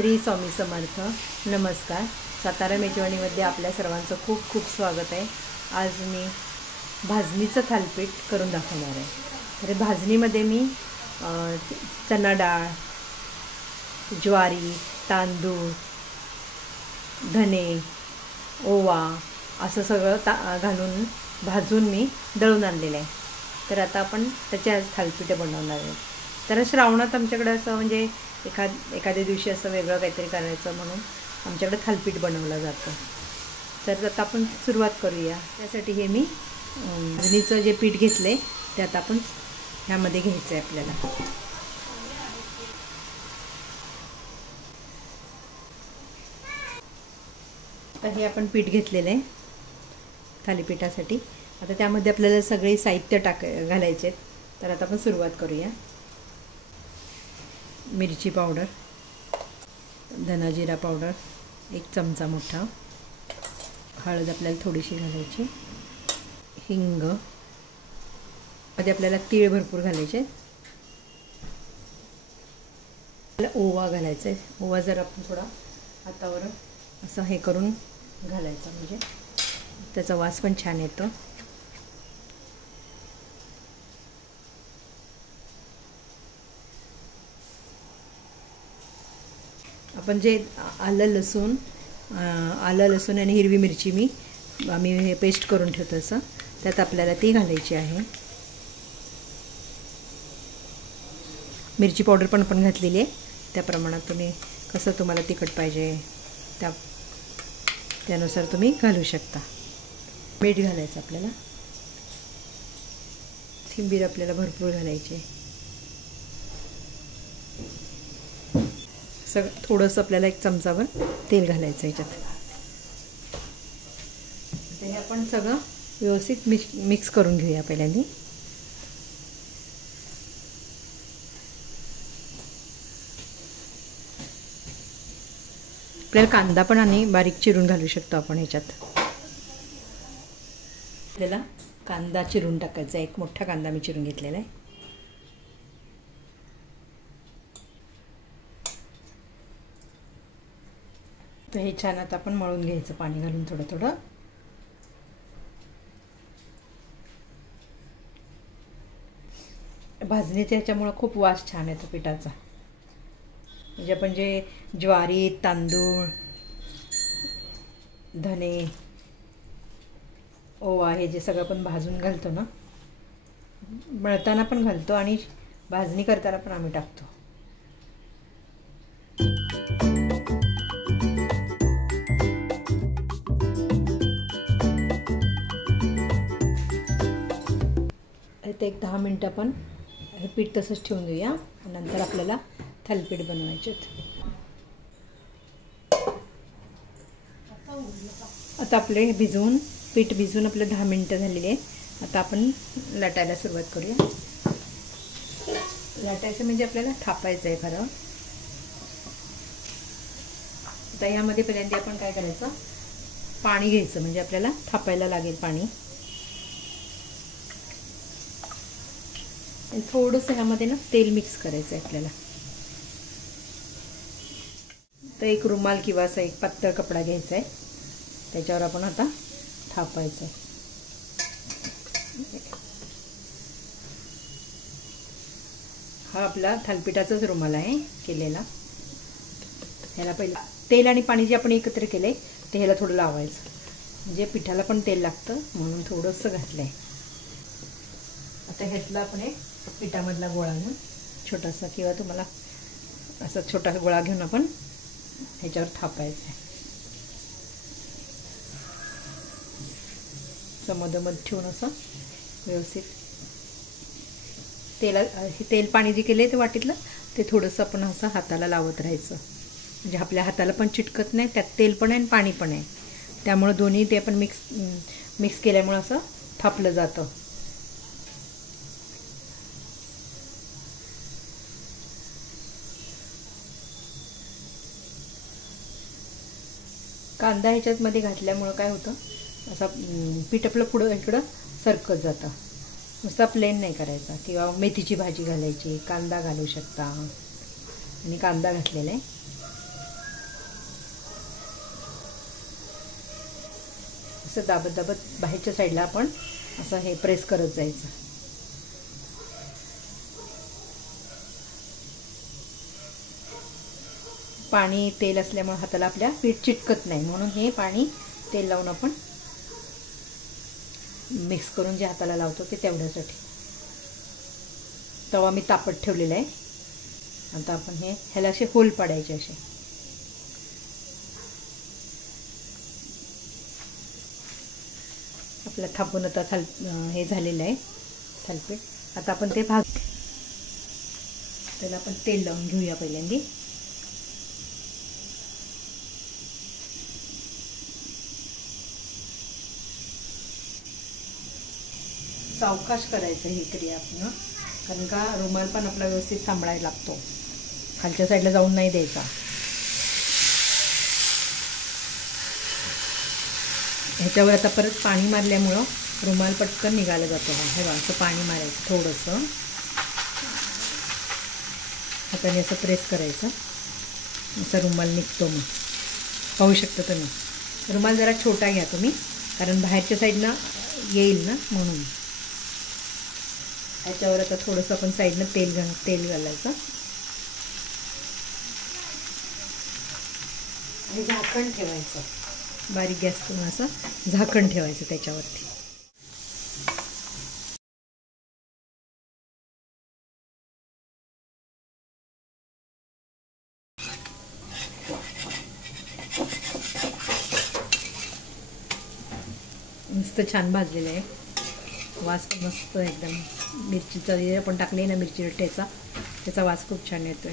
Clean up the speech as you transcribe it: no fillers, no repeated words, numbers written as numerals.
श्री स्वामी समर्थ. नमस्कार. सातारा मेजवानीमध्ये आपल्या सर्वांचं खूप खूप स्वागत आहे. आज मी भाजणीचं थालीपीठ करून दाखवणार आहे. तर भाजणीमध्ये मी चणा डाळ, ज्वारी, तांदूळ, धने, ओवा असं सगळं घालून भाजून मी दळून आणलेलं आहे. तर आता आपण त्याचे आज थालीपीठ बनवणार आहे. तर श्रावणात आमच्याकडे असं म्हणजे एखाद्या दिवशी असं वेगळं काहीतरी करायचं म्हणून आमच्याकडे थालीपीठ बनवलं जातं. तर आता आपण सुरुवात करूया. त्यासाठी हे मी भाजणीचं जे पीठ घेतलं आहे ते आता आपण ह्यामध्ये घ्यायचं आहे आपल्याला. तर हे आपण पीठ घेतलेलं आहे थालीपीठासाठी. आता त्यामध्ये आपल्याला सगळे साहित्य घालायचे आहेत. तर आता आपण सुरुवात करूया. मिरची पावडर, धना जिरा पावडर 1 चमचा मोठा, हळद आपल्याला थोडीशी घालायची, हिंग, मध्ये आपल्याला तीळ भरपूर घालायचे, ओवा घालायचा आहे. ओवा जर आपण थोडा हातावर असं हे करून घालायचा म्हणजे त्याचा वास पण छान येतो. आपण जे आलं लसूण आणि हिरवी मिरची आम्ही हे पेस्ट करून ठेवतो असं त्यात आपल्याला ती घालायची आहे. मिरची पावडर पण आपण घातलेली आहे. त्या प्रमाणात तुम्ही कसं तुम्हाला तिखट पाहिजे त्यानुसार तुम्ही घालू शकता. मीठ घालायचं आपल्याला, कोथिंबीर आपल्याला भरपूर घालायची. सगळं थोडंसं आपल्याला 1 चमचाभर तेल घालायचं याच्यात. हे आपण सगळं व्यवस्थित मिक्स करून घेऊया पहिल्यांदा. आपल्याला कांदा पण आणि बारीक चिरून घालू शकतो आपण ह्याच्यात. आपल्याला कांदा चिरून टाकायचा. 1 मोठा कांदा मी चिरून घेतलेला आहे. तर हे छान आता आपण मळून घ्यायचं पाणी घालून थोडं थोडं. भाजणीच्या ह्याच्यामुळं खूप वास छान येतो पिठाचा. म्हणजे आपण जे ज्वारी, तांदूळ, धने, ओवा हे जे सगळं आपण भाजून घालतो ना, मळताना पण घालतो आणि भाजणी करताना पण आम्ही टाकतो. ते 10 मिनटं आपण हे पीठ तसंच ठेवून देऊया. नंतर आपल्याला थालीपीठ बनवायचे आहेत. आता आपले पीठ भिजवून आपले 10 मिनटं झालेली आहे. आता आपण लाटायला सुरुवात करूया. लाटायचं म्हणजे आपल्याला थापायचं आहे खरं. आता यामध्ये पहिल्यांदा आपण काय करायचं, पाणी घ्यायचं म्हणजे आपल्याला थापायला लागेल पाणी. आणि थोडंसं ह्यामध्ये ना तेल मिक्स करायचं आहे आपल्याला. तर 1 रुमाल किंवा असा 1 पातळ कपडा घ्यायचा आहे. त्याच्यावर आपण आता थापायचं आहे. हा आपला थालीपीठाचाच रुमाल आहे केलेला. ह्याला पहिलं तेल आणि पाणी जे आपण एकत्र केलंय ते ह्याला थोडं लावायचं म्हणजे पिठाला पण तेल लागतं म्हणून थोडंसं घातलंय. आता ह्यातला आपण एक पिठामधला गोळा घेऊन छोटासा किंवा तुम्हाला असा छोटा गोळा घेऊन आपण ह्याच्यावर थापायचं आहे. मधोमध ठेवून असं व्यवस्थित तेल पाणी जे केले ते वाटीतलं ते थोडंसं आपण असं हाताला लावत राहायचं म्हणजे आपल्या हाताला पण चिटकत नाही. त्यात तेल पण आहे आणि पाणी पण आहे त्यामुळे दोन्ही ते आपण मिक्स केल्यामुळे असं थापलं जातं. कांदा ह्याच्यात मध्ये घातल्यामुळं काय होतं, असा पीठ आपलं पुढं इकडं सरकत जातं. नुसता प्लेन नाही करायचा. किंवा मेथीची भाजी घालायची, कांदा घालू शकता. आणि कांदा घातलेला आहे. असं दाबत दाबत बाहेरच्या साईडला आपण असं हे प्रेस करत जायचं. पाणी तेल असल्यामुळे हाताला आपल्या पीठ चिटकत नाही, म्हणून हे पाणी तेल लावून आपण मिक्स करून जे हाताला लावतो ते तेवढ्यासाठी. तवा मी तापत ठेवलेला आहे. आता आपण ह्याला असे होल पाडायचे असे. आपलं थापून आता हे झालेलं आहे थालीपीठ. आता आपण ते त्याला आपण तेल लावून घेऊया पहिल्यांदा. सावकाश करायचं ही क्रिया आपण, कारण का रुमाल पण आपला व्यवस्थित सांभाळायला लागतो, खालच्या साईडला जाऊन नाही द्यायचा. ह्याच्यावर आता परत पाणी मारल्यामुळं रुमाल पटकन निघाला जातो. हे बघा असं पाणी मारायचं थोडंसं, हाताने असं प्रेस करायचं, असं रुमाल निघतो. मग पाहू शकता तुम्ही. रुमाल जरा छोटा घ्या तुम्ही, कारण बाहेरच्या साईडनं येईल ना, म्हणून. ह्याच्यावर आता थोडंसं आपण साईडनं तेल घालायचं आणि झाकण ठेवायचं. बारीक गॅस करून असं झाकण ठेवायचं त्याच्यावरती. मस्त छान भाजलेलं आहे. वास पण मस्त एकदम. मिरचीचा जे आपण टाकले ना, मिरची त्याचा वास खूप छान येतोय.